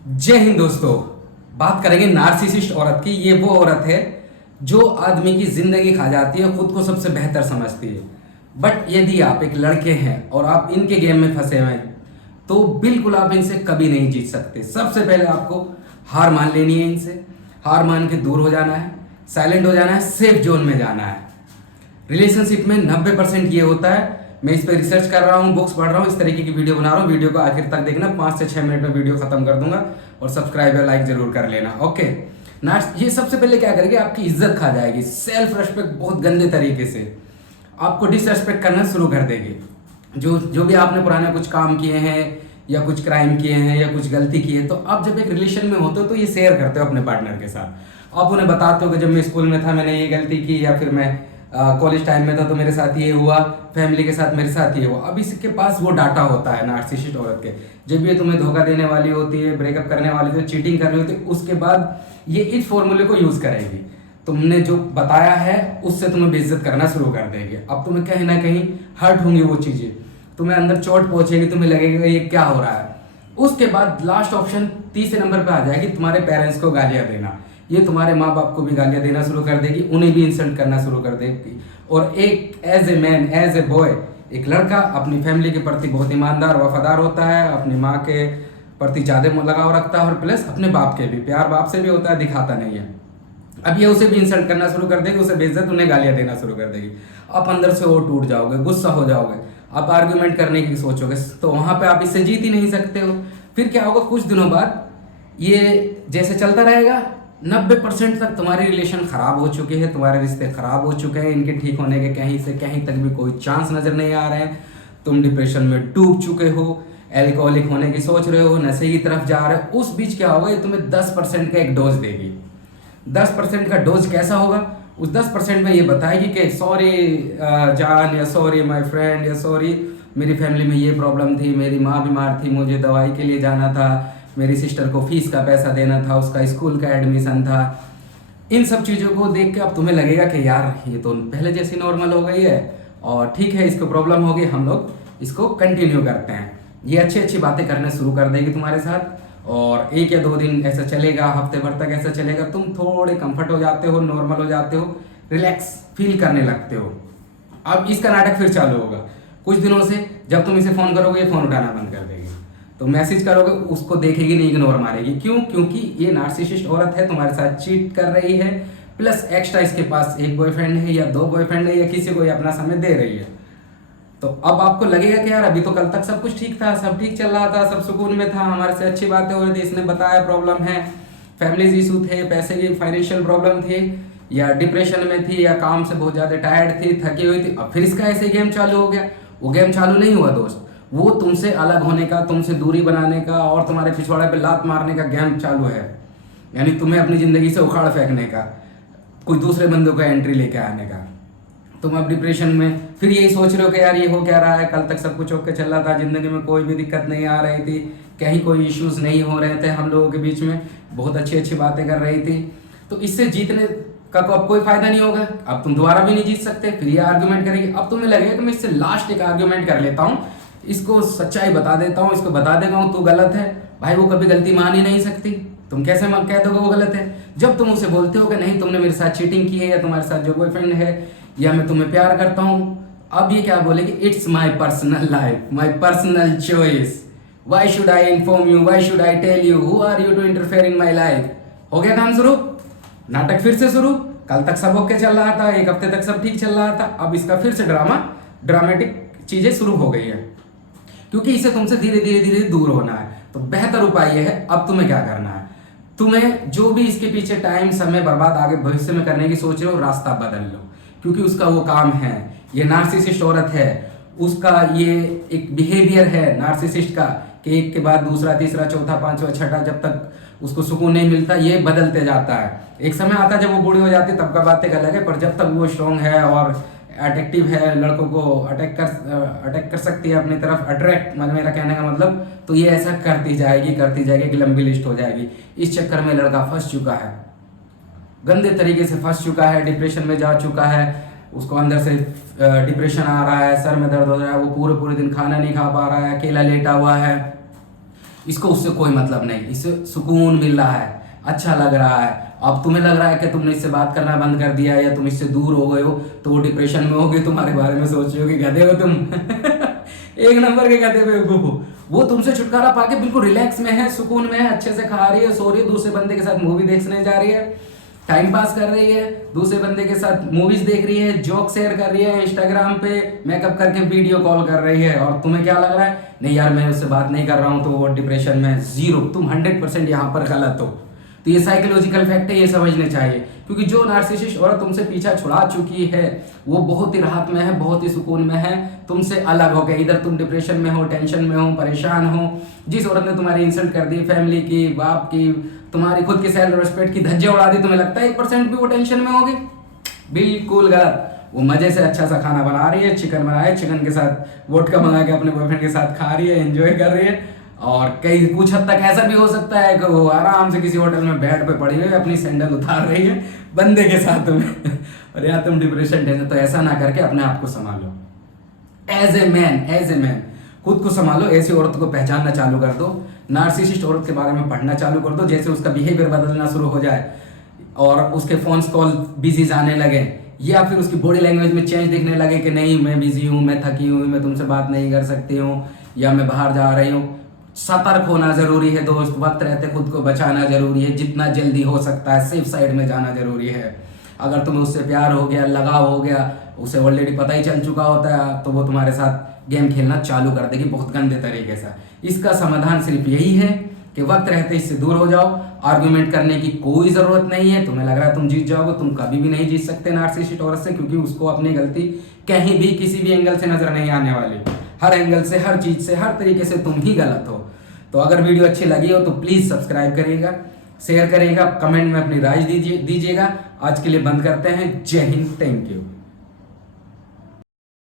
जय हिंद दोस्तों। बात करेंगे नार्सिसिस्ट औरत की। ये वो औरत है जो आदमी की जिंदगी खा जाती है, खुद को सबसे बेहतर समझती है। बट यदि आप एक लड़के हैं और आप इनके गेम में फंसे हुए हैं तो बिल्कुल आप इनसे कभी नहीं जीत सकते। सबसे पहले आपको हार मान लेनी है इनसे। हार मान के दूर हो जाना है, साइलेंट हो जाना है, सेफ जोन में जाना है। रिलेशनशिप में 90% ये होता है। मैं इस पर रिसर्च कर रहा हूँ, बुक्स पढ़ रहा हूँ, इस तरीके की वीडियो बना रहा हूँ। वीडियो को आखिर तक देखना, 5 से 6 मिनट में वीडियो खत्म कर दूंगा। और सब्सक्राइब या लाइक जरूर कर लेना। ओके नाट्स, ये सबसे पहले क्या करेगी, आपकी इज्जत खा जाएगी। सेल्फ रेस्पेक्ट बहुत गंदे तरीके से आपको डिसरेस्पेक्ट करना शुरू कर देगी। जो जो भी आपने पुराने कुछ काम किए हैं या कुछ क्राइम किए हैं या कुछ गलती की है, तो आप जब एक रिलेशन में होते हो तो ये शेयर करते हो अपने पार्टनर के साथ। आप उन्हें बताते हो कि जब मैं स्कूल में था मैंने ये गलती की, या फिर मैं कॉलेज टाइम में था तो मेरे साथ ये हुआ, फैमिली के साथ मेरे साथ ये हुआ। अब इसके पास वो डाटा होता है नार्सिसिस्ट औरत के। जब ये तुम्हें धोखा देने वाली होती है, ब्रेकअप करने वाली होती है, चीटिंग कर रही होती है, उसके बाद ये इस फॉर्मूले को यूज करेगी। तुमने जो बताया है उससे तुम्हें बेइज्जत करना शुरू कर देगी। अब तुम्हें कहीं ना कहीं हर्ट होंगी वो चीजें, तुम्हें अंदर चोट पहुंचेगी, तुम्हें लगेगा ये क्या हो रहा है। उसके बाद लास्ट ऑप्शन तीसरे नंबर पे आ जाएगी, तुम्हारे पेरेंट्स को गालियां देना। ये तुम्हारे माँ बाप को भी गालियां देना शुरू कर देगी, उन्हें भी इंसल्ट करना शुरू कर देगी। और एक as a man, as a boy, एक लड़का अपनी फैमिली के प्रति बहुत ईमानदार वफादार होता है, अपनी माँ के प्रति ज़्यादा लगाव रखता है, और प्लस अपने बाप के भी प्यार बाप से भी होता है, दिखाता नहीं है। अब ये उसे भी इंसल्ट करना शुरू कर देगी, उसे बेइज्जत, उन्हें गालियां देना शुरू कर देगी। आप अंदर से और टूट जाओगे, गुस्सा हो जाओगे, आप आर्ग्यूमेंट करने की सोचोगे, तो वहां पे आप इससे जीत ही नहीं सकते हो। फिर क्या होगा, कुछ दिनों बाद ये जैसे चलता रहेगा, 90% तक तुम्हारी रिलेशन खराब हो चुकी है, तुम्हारे रिश्ते खराब हो चुके हैं, इनके ठीक होने के कहीं से कहीं तक भी कोई चांस नजर नहीं आ रहे हैं। तुम डिप्रेशन में डूब चुके हो, एल्कोहलिक होने की सोच रहे हो, नशे की तरफ जा रहे हो। उस बीच क्या होगा, ये तुम्हें 10% का एक डोज देगी। 10% का डोज कैसा होगा, उस 10% में ये बताएगी कि सॉरी जान, या सॉरी माय फ्रेंड, या सॉरी मेरी फैमिली में ये प्रॉब्लम थी, मेरी माँ बीमार थी, मुझे दवाई के लिए जाना था, मेरी सिस्टर को फीस का पैसा देना था, उसका स्कूल का एडमिशन था। इन सब चीज़ों को देख के अब तुम्हें लगेगा कि यार ये तो पहले जैसी नॉर्मल हो गई है, और ठीक है इसको प्रॉब्लम होगी, हम लोग इसको कंटिन्यू करते हैं। ये अच्छी अच्छी बातें करना शुरू कर देगी तुम्हारे साथ, और 1 या 2 दिन ऐसा चलेगा, हफ्ते भर तक ऐसा चलेगा। तुम थोड़े कंफर्ट हो जाते हो, नॉर्मल हो जाते हो, रिलैक्स फील करने लगते हो। अब इसका नाटक फिर चालू होगा कुछ दिनों से। जब तुम इसे फ़ोन करोगे ये फ़ोन उठाना बंद कर देगी, तो मैसेज करोगे उसको देखेगी नहीं, इग्नोर मारेगी। क्यों? क्योंकि ये नार्सिसिस्ट औरत है, तुम्हारे साथ चीट कर रही है, प्लस एक्स्ट्रा इसके पास एक बॉयफ्रेंड है या 2 बॉयफ्रेंड है, या किसी को ये अपना समय दे रही है। तो अब आपको लगेगा कि यार अभी तो कल तक सब कुछ ठीक था, सब ठीक चल रहा था, सब सुकून में था, हमारे से अच्छी बातें हो रही थी, इसने बताया प्रॉब्लम है, फैमिलीज इशू थे, पैसे की फाइनेंशियल प्रॉब्लम थी, या डिप्रेशन में थी, या काम से बहुत ज़्यादा टायर्ड थी, थकी हुई थी। अब फिर इसका ऐसे गेम चालू हो गया। वो गेम चालू नहीं हुआ दोस्त, वो तुमसे अलग होने का, तुमसे दूरी बनाने का, और तुम्हारे पिछवाड़े पे लात मारने का गेम चालू है। यानी तुम्हें अपनी ज़िंदगी से उखाड़ फेंकने का, कोई दूसरे बंदों का एंट्री लेके आने का। तुम अब डिप्रेशन में फिर यही सोच रहे हो कि यार ये हो क्या रहा है, कल तक सब कुछ ओके चल रहा था, ज़िंदगी में कोई भी दिक्कत नहीं आ रही थी, कहीं कोई इश्यूज नहीं हो रहे थे, हम लोगों के बीच में बहुत अच्छी अच्छी बातें कर रही थी। तो इससे जीतने का तो अब कोई फायदा नहीं होगा, अब तुम दोबारा भी नहीं जीत सकते। फिर ये आर्ग्यूमेंट करेगी। अब तुम्हें लगेगा कि मैं इससे लास्ट एक आर्ग्यूमेंट कर लेता हूँ, इसको सच्चाई बता देता हूँ, इसको बता देता हूँ तू गलत है। भाई वो कभी गलती मान ही नहीं सकती, तुम कैसे कह दोगे वो गलत है। जब तुम उसे बोलते हो कि नहीं तुमने मेरे साथ चीटिंग की है, या तुम्हारे साथ जो बॉयफ्रेंड है, या मैं तुम्हें प्यार करता हूँ, अब ये क्या बोलेगी, it's my personal life, my personal choice, why should I inform you, why should I tell you, who are you to interfere in my life. हो गया काम शुरू, नाटक फिर से शुरू। कल तक सब ओके चल रहा था, एक हफ्ते तक सब ठीक चल रहा था, अब इसका फिर से ड्रामेटिक चीजें शुरू हो गई है, क्योंकि इसे तुमसे धीरे धीरे धीरे दूर होना है। तो बेहतर उपाय यह है, अब तुम्हें क्या करना है, तुम्हें जो भी इसके पीछे टाइम समय बर्बाद आगे भविष्य में करने की सोच रहे हो, रास्ता बदल लो। क्योंकि उसका वो काम है, ये नार्सिसिस्ट औरत है, उसका ये एक बिहेवियर है नार्सिसिस्ट का, कि एक के बाद दूसरा, तीसरा, चौथा, पांचवा, छठा, जब तक उसको सुकून नहीं मिलता ये बदलते जाता है। एक समय आता है जब वो बूढ़ी हो जाती है, तब का बातें अलग है, पर जब तक वो स्ट्रॉन्ग है और अट्रैक्टिव है, लड़कों को अटैक कर सकती है अपनी तरफ, अट्रैक्ट मेरा कहने का मतलब, तो ये ऐसा करती जाएगी, एक लंबी लिस्ट हो जाएगी। इस चक्कर में लड़का फंस चुका है, गंदे तरीके से फंस चुका है, डिप्रेशन में जा चुका है, उसको अंदर से डिप्रेशन आ रहा है, सर में दर्द हो रहा है, वो पूरे दिन खाना नहीं खा पा रहा है, अकेला लेटा हुआ है, इसको उससे कोई मतलब नहीं, इससे सुकून मिल रहा है, अच्छा लग रहा है। अब तुम्हें लग रहा है कि तुमने इससे बात करना बंद कर दिया या तुम इससे दूर हो गए हो तो वो डिप्रेशन में होगे, तुम्हारे बारे में सोच रहे हो कि गधे हो तुम एक नंबर के गधे बेवकूफ हो। वो तुमसे छुटकारा पाके बिल्कुल रिलैक्स में है, सुकून में है, अच्छे से खा रही है, सो रही है, दूसरे बंदे के साथ मूवी देखने जा रही है, टाइम पास कर रही है, दूसरे बंदे के साथ मूवीज देख रही है, जोक शेयर कर रही है, इंस्टाग्राम पे मेकअप करके वीडियो कॉल कर रही है। और तुम्हें क्या लग रहा है, नहीं यार मैं उससे बात नहीं कर रहा हूं तो वो डिप्रेशन में। जीरो, तुम 100% यहाँ पर गलत हो। तो ये साइकोलॉजिकल फैक्ट है, ये समझने चाहिए। क्योंकि जो नार्सिसिस्ट औरत तुमसे पीछा छुड़ा चुकी है वो बहुत ही राहत में है, बहुत ही सुकून में है, तुमसे अलग हो गए। इधर तुम डिप्रेशन में हो, टेंशन में हो, परेशान हो। जिस औरत ने तुम्हारी इंसल्ट कर दी, फैमिली की, बाप की, तुम्हारी खुद की सेल्फ रिस्पेक्ट की धज्जे उड़ा दी, तुम्हें लगता है 1% भी वो टेंशन में होगी? बिल्कुल गलत। वो मजे से अच्छा सा खाना बना रही है, चिकन बना है, चिकन के साथ वोडका मंगा के अपने बॉयफ्रेंड के साथ खा रही है, एंजॉय कर रही है। और कई कुछ हद तक ऐसा भी हो सकता है कि वो आराम से किसी होटल में बेड पे पड़ी हुई है, अपनी सैंडल उतार रही है बंदे के साथ में और यार तुम डिप्रेशन टेंशन, तो ऐसा ना करके अपने आप को संभालो। एज ए मैन खुद को संभालो। ऐसी औरत को पहचानना चालू कर दो, नार्सिसिस्ट औरत के बारे में पढ़ना चालू कर दो। जैसे उसका बिहेवियर बदलना शुरू हो जाए और उसके फोन कॉल बिजी जाने लगे, या फिर उसकी बॉडी लैंग्वेज में चेंज दिखने लगे कि नहीं मैं बिजी हूँ, मैं थकी हुई, मैं तुमसे बात नहीं कर सकती हूँ, या मैं बाहर जा रही हूँ, सतर्क होना जरूरी है दोस्त। वक्त रहते खुद को बचाना जरूरी है, जितना जल्दी हो सकता है सेफ साइड में जाना जरूरी है। अगर तुम्हें उससे प्यार हो गया, लगाव हो गया, उसे ऑलरेडी पता ही चल चुका होता है, तो वो तुम्हारे साथ गेम खेलना चालू कर देगी बहुत गंदे तरीके से। इसका समाधान सिर्फ यही है कि वक्त रहते इससे दूर हो जाओ। आर्गुमेंट करने की कोई जरूरत नहीं है। तुम्हें लग रहा है तुम जीत जाओगे, तुम कभी भी नहीं जीत सकते नार्सिसिस्ट औरत से, क्योंकि उसको अपनी गलती कहीं भी किसी भी एंगल से नजर नहीं आने वाली। हर एंगल से, हर चीज से, हर तरीके से तुम ही गलत हो। तो अगर वीडियो अच्छी लगी हो तो प्लीज सब्सक्राइब करिएगा, शेयर करिएगा, कमेंट में अपनी राय दीजिएगा। आज के लिए बंद करते हैं। जय हिंद, थैंक यू।